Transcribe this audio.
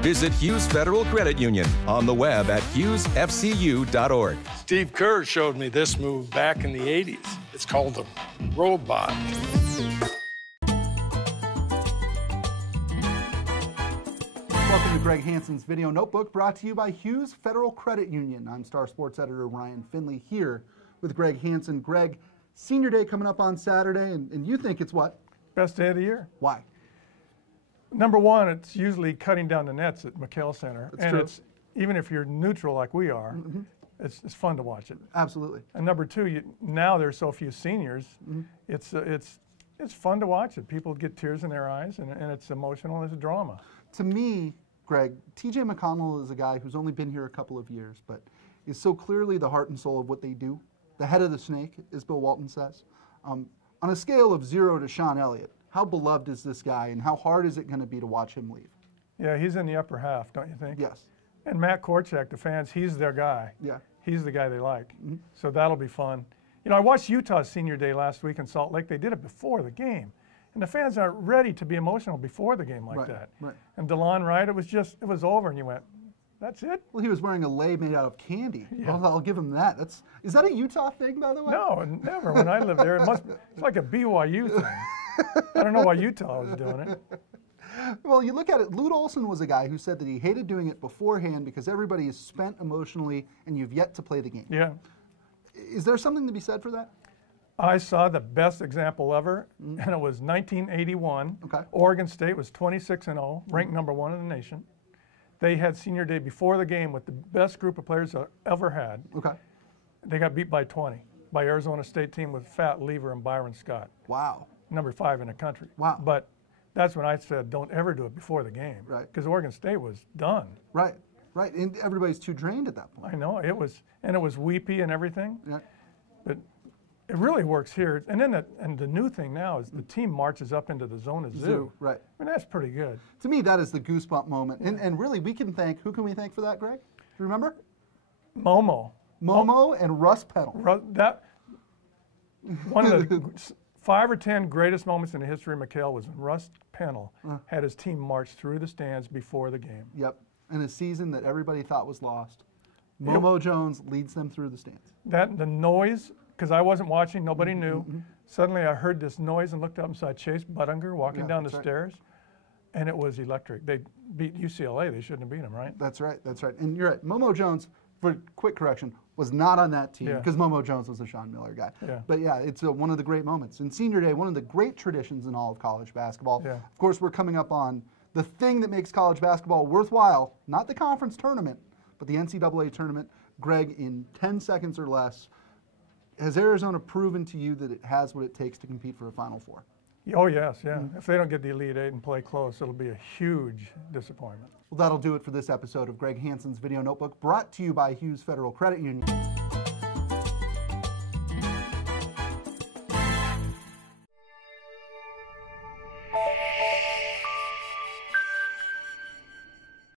Visit Hughes Federal Credit Union on the web at hughesfcu.org. Steve Kerr showed me this move back in the 80s. It's called the robot. Welcome to Greg Hansen's Video Notebook, brought to you by Hughes Federal Credit Union. I'm Star Sports Editor Ryan Finley here with Greg Hansen. Greg, Senior Day coming up on Saturday, and you think it's what? Best day of the year. Why? Number one, it's usually cutting down the nets at McHale Center. That's true. It's, even if you're neutral like we are, it's fun to watch it. Absolutely. And number two, now there's so few seniors, it's fun to watch it. People get tears in their eyes, and it's emotional, it's a drama. To me, Greg, TJ McConnell is a guy who's only been here a couple of years, but is so clearly the heart and soul of what they do. The head of the snake, as Bill Walton says. On a scale of 0 to Sean Elliott, how beloved is this guy, and how hard is it going to be to watch him leave? Yeah, he's in the upper half, don't you think? Yes. And Matt Korchak, the fans, he's their guy. Yeah. He's the guy they like. So that'll be fun. You know, I watched Utah's Senior Day last week in Salt Lake. They did it before the game. And the fans aren't ready to be emotional before the game like that. Right. And DeLon Wright, it was over, and you went, that's it? Well, he was wearing a lei made out of candy. Yeah. I'll give him that. Is that a Utah thing, by the way? No, never. When I lived there, it's like a BYU thing. I don't know why Utah was doing it. Well, you look at it, Lute Olson was a guy who said that he hated doing it beforehand because everybody is spent emotionally and you've yet to play the game. Yeah. Is there something to be said for that? I saw the best example ever, and it was 1981. Okay. Oregon State was 26-0, ranked number 1 in the nation. They had Senior Day before the game with the best group of players I ever had. Okay. They got beat by 20 by Arizona State team with Fat Lever and Byron Scott. Wow. Number 5 in the country. Wow. But that's when I said, don't ever do it before the game. Right. Because Oregon State was done. Right. Right. And everybody's too drained at that point. I know. It was weepy and everything. Yeah. But it really works here. And then the new thing now is the team marches up into the zone of zoo. Right. I mean, that's pretty good. To me, that is the goosebump moment. And really, who can we thank for that, Greg? Do you remember? Momo And Russ Peddle. One of the 5 or 10 greatest moments in the history of McHale was when Russ Pennell had his team march through the stands before the game. Yep. In a season that everybody thought was lost. Momo Jones leads them through the stands. The noise, because I wasn't watching, nobody knew. Suddenly I heard this noise and looked up and saw Chase Buttinger walking down the stairs, and it was electric. They beat UCLA. They shouldn't have beat them, right? That's right. That's right. And you're right. Momo Jones, for quick correction, was not on that team because Momo Jones was a Sean Miller guy. Yeah. But yeah, it's one of the great moments. And Senior Day, one of the great traditions in all of college basketball. Yeah. Of course, we're coming up on the thing that makes college basketball worthwhile, not the conference tournament, but the NCAA tournament. Greg, in 10 seconds or less, has Arizona proven to you that it has what it takes to compete for a Final Four? Oh, yes, yeah. If they don't get the Elite Eight and play close, it'll be a huge disappointment. Well, that'll do it for this episode of Greg Hansen's Video Notebook, brought to you by Hughes Federal Credit Union.